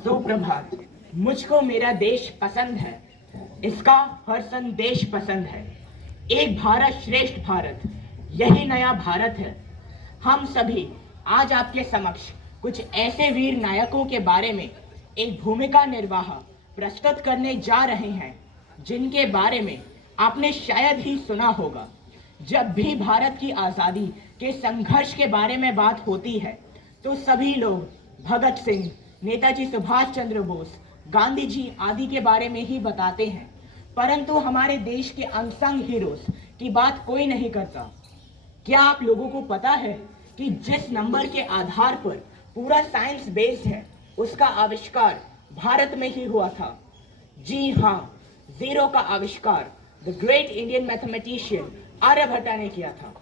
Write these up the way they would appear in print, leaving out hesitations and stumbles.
सुप्रभात। मुझको मेरा देश पसंद है, इसका हर संदेश पसंद है। एक भारत श्रेष्ठ भारत, यही नया भारत है। हम सभी आज आपके समक्ष कुछ ऐसे वीर नायकों के बारे में एक भूमिका निर्वाह प्रस्तुत करने जा रहे हैं जिनके बारे में आपने शायद ही सुना होगा। जब भी भारत की आज़ादी के संघर्ष के बारे में बात होती है तो सभी लोग भगत सिंह, नेताजी सुभाष चंद्र बोस, गांधी जी आदि के बारे में ही बताते हैं, परंतु हमारे देश के अनसंग हीरोज की बात कोई नहीं करता। क्या आप लोगों को पता है कि जिस नंबर के आधार पर पूरा साइंस बेस्ड है उसका आविष्कार भारत में ही हुआ था? जी हाँ, जीरो का आविष्कार the great Indian mathematician Aryabhatta ने किया था।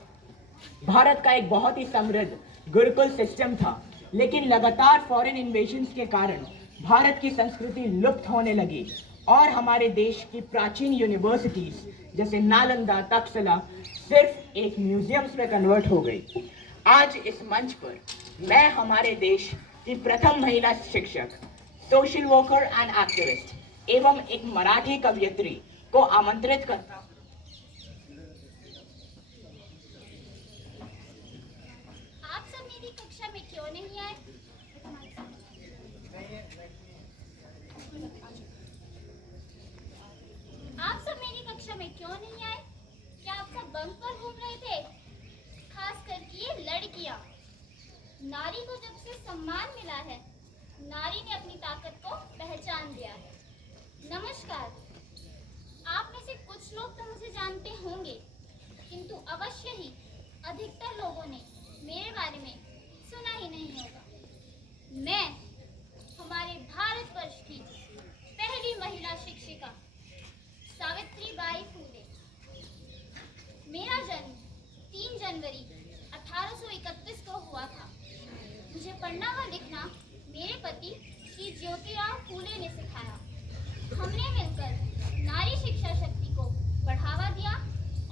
भारत का एक बहुत ही समृद्ध गुरुकुल सिस्टम था, लेकिन लगातार फॉरेन इन्वेजन्स के कारण भारत की संस्कृति लुप्त होने लगी और हमारे देश की प्राचीन यूनिवर्सिटीज जैसे नालंदा, तक्षशिला सिर्फ एक म्यूजियम्स में कन्वर्ट हो गई। आज इस मंच पर मैं हमारे देश की प्रथम महिला शिक्षक, सोशल वर्कर एंड एक्टिविस्ट एवं एक मराठी कवयित्री को आमंत्रित करता हूं। आप सब मेरी कक्षा में क्यों नहीं आए? आप सब मेरी कक्षा में क्यों नहीं आए? क्या आप सब बंक पर घूम रहे थे? खास करके ये लड़कियां। नारी को जब से सम्मान मिला है, नारी ने अपनी ताकत को पहचान लिया है। नमस्कार। आप में से कुछ लोग तो मुझे जानते होंगे, किंतु अवश्य ही अधिकतर लोगों ने मेरे बारे में सुना ही नहीं होगा। मैं हमारे भारतवर्ष की पहली महिला शिक्षिका सावित्रीबाई फूले। मेरा जन्म 3 जनवरी 1831 को हुआ था। मुझे पढ़ना व लिखना मेरे पति श्री ज्योतिराव फूले ने सिखाया। हमने मिलकर नारी शिक्षा शक्ति को बढ़ावा दिया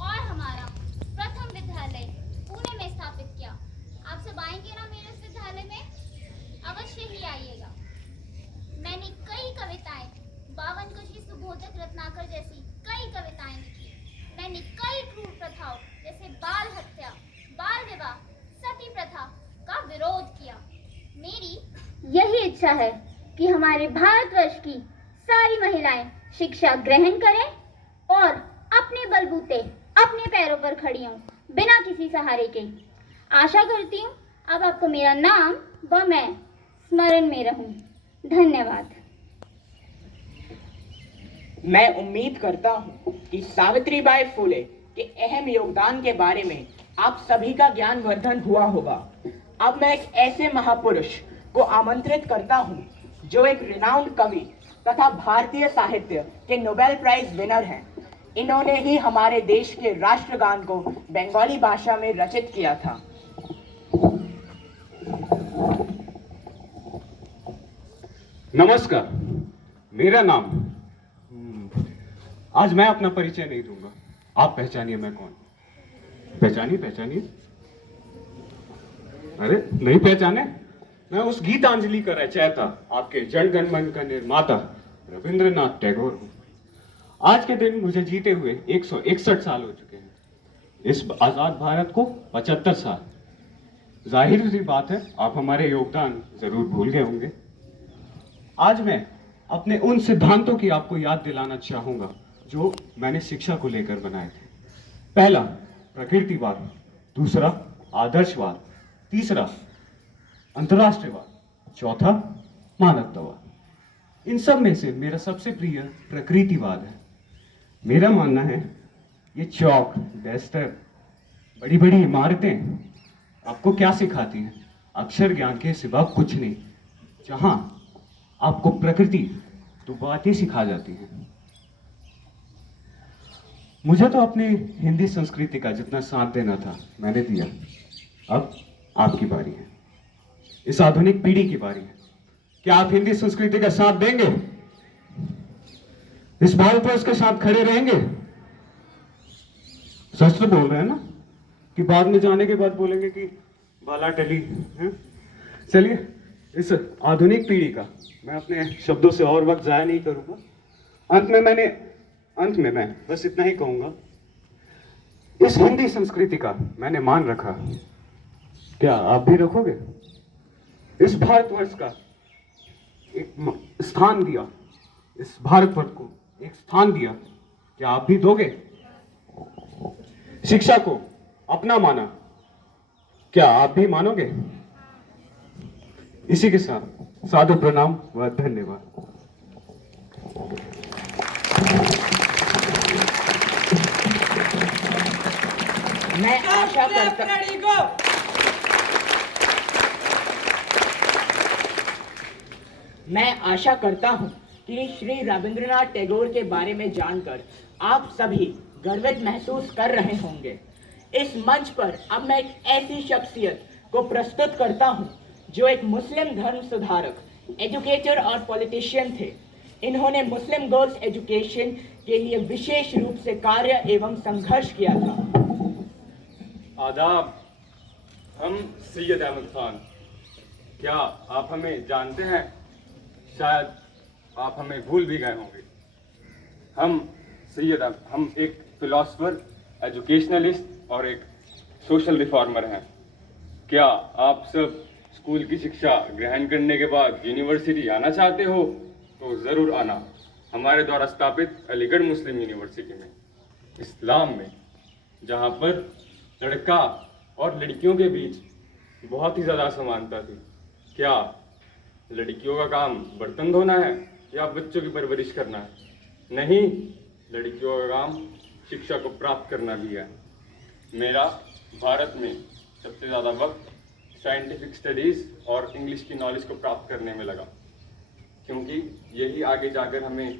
और हमारा प्रथम विद्यालय पुणे में स्थापित किया। आप सब आएंगे ना मेरे इस विद्यालय में? अवश्य ही आइएगा। मैंने कई कविताएं, 52 कोशी, सुबोधक, रत्नाकर जैसी कई कविताएं लिखी। मैंने कई क्रूर प्रथाओं जैसे बाल हत्या, बाल विवाह, सती प्रथा का विरोध किया। मेरी यही इच्छा है कि हमारे भारतवर्ष की सारी महिलाएं शिक्षा ग्रहण करें और अपने बलबूते अपने पैरों पर खड़ी हों, बिना किसी सहारे के। आशा करती हूँ अब आपको मेरा नाम व मैं स्मरण में रहूं। धन्यवाद। मैं उम्मीद करता हूँ कि सावित्रीबाई फूले के अहम योगदान के बारे में आप सभी का ज्ञानवर्धन हुआ होगा। अब मैं एक ऐसे महापुरुष को आमंत्रित करता हूँ जो एक रिनाउंड कवि तथा भारतीय साहित्य के नोबेल प्राइज विनर हैं। इन्होंने ही हमारे देश के राष्ट्रगान को बंगाली भाषा में रचित किया था। नमस्कार, मेरा नाम। आज मैं अपना परिचय नहीं दूंगा, आप पहचानिए मैं कौन। पहचानिए पहचानिए। अरे नहीं पहचाने? मैं उस गीतांजलि का रचयिता, आपके जन गण मन का निर्माता रविंद्रनाथ टैगोर हूं। आज के दिन मुझे जीते हुए 161 साल हो चुके हैं। इस आजाद भारत को 75 साल। जाहिर सी बात है आप हमारे योगदान जरूर भूल गए होंगे। आज मैं अपने उन सिद्धांतों की आपको याद दिलाना चाहूंगा जो मैंने शिक्षा को लेकर बनाए थे। पहला प्रकृतिवाद, दूसरा आदर्शवाद, तीसरा अंतरराष्ट्रीयवाद, चौथा मानवतावाद। इन सब में से मेरा सबसे प्रिय प्रकृतिवाद है। मेरा मानना है ये चौक, डस्टर, बड़ी बड़ी इमारतें आपको क्या सिखाती हैं? अक्षर ज्ञान के सिवा कुछ नहीं। जहां आपको प्रकृति तो बातें सिखा जाती हैं। मुझे तो अपनी हिंदी संस्कृति का जितना साथ देना था मैंने दिया। अब आपकी बारी है, इस आधुनिक पीढ़ी की बारी है। क्या आप हिंदी संस्कृति का साथ देंगे? इस भारतवर्ष के साथ खड़े रहेंगे? सच तो बोल रहे हैं ना? कि बाद में जाने के बाद बोलेंगे कि बाला टली हैं? चलिए, इस आधुनिक पीढ़ी का मैं अपने शब्दों से और वक्त जाया नहीं करूंगा। अंत में मैं बस इतना ही कहूंगा, इस हिंदी संस्कृति का मैंने मान रखा, क्या आप भी रखोगे? इस भारतवर्ष का एक स्थान दिया, इस भारतवर्ष को एक स्थान दिया, क्या आप भी दोगे? शिक्षा को अपना माना, क्या आप भी मानोगे? इसी के साथ सादर प्रणाम व धन्यवाद। मैं आशा करता हूं कि श्री रविंद्रनाथ टैगोर के बारे में जानकर आप सभी गर्वित महसूस कर रहे होंगे। इस मंच पर अब मैं एक ऐसी शख्सियत को प्रस्तुत करता हूं जो एक मुस्लिम धर्म सुधारक, एजुकेटर और पॉलिटिशियन थे। इन्होंने मुस्लिम गर्ल्स एजुकेशन के लिए विशेष रूप से कार्य एवं संघर्ष किया था। आदाब, हम सैयद अहमद खान। क्या आप हमें जानते हैं? शायद आप हमें भूल भी गए होंगे। हम एक फिलोसफर, एजुकेशनलिस्ट और एक सोशल रिफॉर्मर हैं। क्या आप सब स्कूल की शिक्षा ग्रहण करने के बाद यूनिवर्सिटी आना चाहते हो? तो ज़रूर आना। हमारे द्वारा स्थापित अलीगढ़ मुस्लिम यूनिवर्सिटी में, इस्लाम में, जहाँ पर लड़का और लड़कियों के बीच बहुत ही ज़्यादा समानता थी। क्या लड़कियों का काम बर्तन धोना है या बच्चों की परवरिश करना है? नहीं, लड़कियों का काम शिक्षा को प्राप्त करना भी है। मेरा भारत में सबसे ज़्यादा वक्त साइंटिफिक स्टडीज़ और इंग्लिश की नॉलेज को प्राप्त करने में लगा, क्योंकि यही आगे जाकर हमें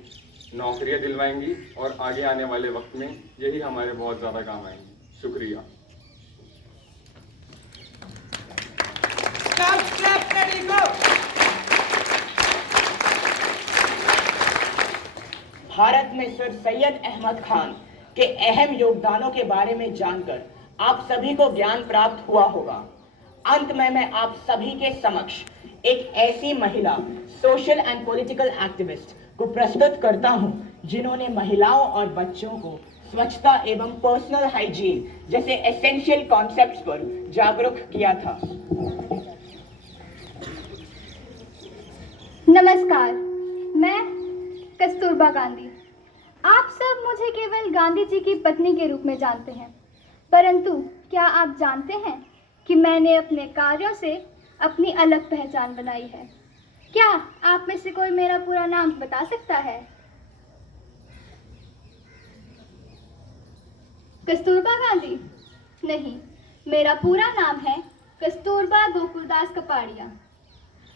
नौकरियां दिलवाएंगी और आगे आने वाले वक्त में यही हमारे बहुत ज़्यादा काम आएंगी। शुक्रिया। भारत में सर सैयद अहमद खान के अहम योगदानों के बारे में जानकर आप सभी को ज्ञान प्राप्त हुआ होगा। अंत में मैं आप सभी के समक्ष एक ऐसी महिला सोशल एंड पॉलिटिकल एक्टिविस्ट को प्रस्तुत करता हूं जिन्होंने महिलाओं और बच्चों को स्वच्छता एवं पर्सनल हाइजीन जैसे एसेंशियल कॉन्सेप्ट्स पर जागरूक किया था। नमस्कार, मैं कस्तूरबा गांधी। आप सब मुझे केवल गांधी जी की पत्नी के रूप में जानते हैं, परंतु क्या आप जानते हैं कि मैंने अपने कार्यों से अपनी अलग पहचान बनाई है? क्या आप में से कोई मेरा पूरा नाम बता सकता है? कस्तूरबा गांधी? नहीं, मेरा पूरा नाम है कस्तूरबा गोकुलदास कपाड़िया।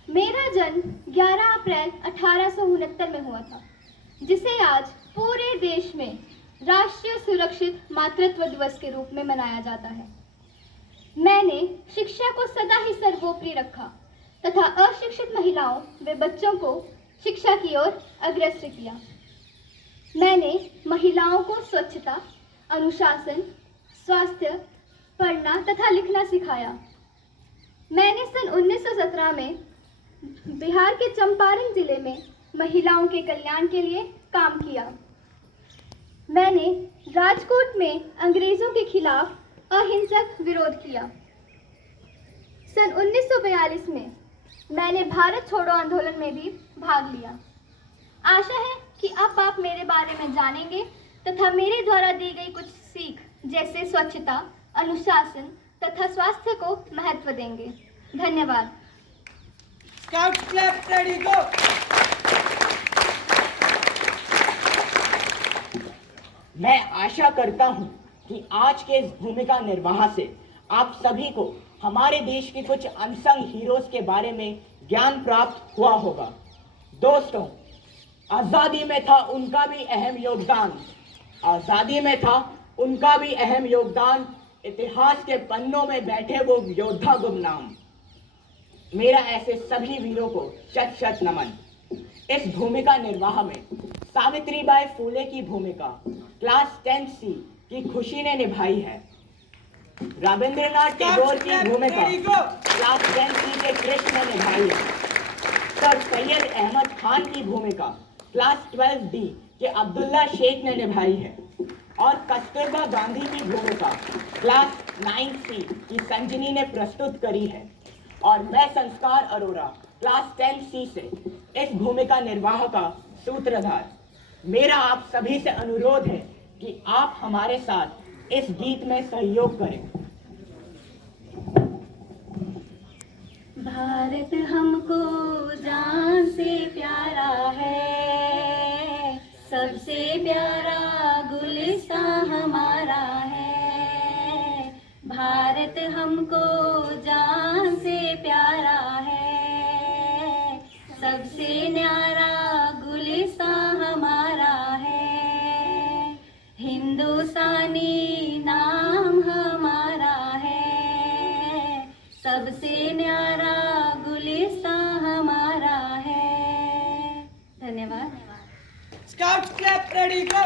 मेरा जन्म 11 अप्रैल 1869 में हुआ था, जिसे आज पूरे देश में राष्ट्रीय सुरक्षित मातृत्व दिवस के रूप में मनाया जाता है। मैंने शिक्षा को सदा ही सर्वोपरि रखा तथा अशिक्षित महिलाओं व बच्चों को शिक्षा की ओर अग्रसर किया। मैंने महिलाओं को स्वच्छता, अनुशासन, स्वास्थ्य, पढ़ना तथा लिखना सिखाया। मैंने सन 1917 में बिहार के चंपारण जिले में महिलाओं के कल्याण के लिए काम किया। मैंने राजकोट में अंग्रेजों के खिलाफ अहिंसक विरोध किया। सन 1942 में मैंने भारत छोड़ो आंदोलन में भी भाग लिया। आशा है कि अब आप मेरे बारे में जानेंगे तथा मेरे द्वारा दी गई कुछ सीख जैसे स्वच्छता, अनुशासन तथा स्वास्थ्य को महत्व देंगे। धन्यवाद। मैं आशा करता हूं कि आज के इस भूमिका निर्वाह से आप सभी को हमारे देश के कुछ अनसंग हीरोज के बारे में ज्ञान प्राप्त हुआ होगा। दोस्तों, आज़ादी में था उनका भी अहम योगदान, आज़ादी में था उनका भी अहम योगदान, इतिहास के पन्नों में बैठे वो योद्धा गुमनाम। मेरा ऐसे सभी वीरों को शत शत नमन। इस भूमिका निर्वाह में सावित्रीबाई फूले की भूमिका क्लास 10C की खुशी ने निभाई है। रविंद्रनाथ टैगोर की भूमिका क्लास 10C के कृष्ण ने निभाई है। सर सैयद अहमद खान की भूमिका क्लास 12D के अब्दुल्ला शेख ने निभाई है। और कस्तूरबा गांधी की भूमिका क्लास 9C की संजनी ने प्रस्तुत करी है। और मैं संस्कार अरोरा क्लास 10C से इस भूमिका निर्वाह का सूत्रधार। मेरा आप सभी से अनुरोध है कि आप हमारे साथ इस गीत में सहयोग करें। भारत हमको जान से प्यारा है, सबसे प्यारा गुलिस्तान हमारा है। भारत हमको जान से प्यारा है, सबसे न्यारा गुलिस्तान हमारा है। हिंदुस्तानी नाम हमारा है, सबसे न्यारा गुलिस्तान हमारा है। धन्यवाद। Scouts clap, ready, go!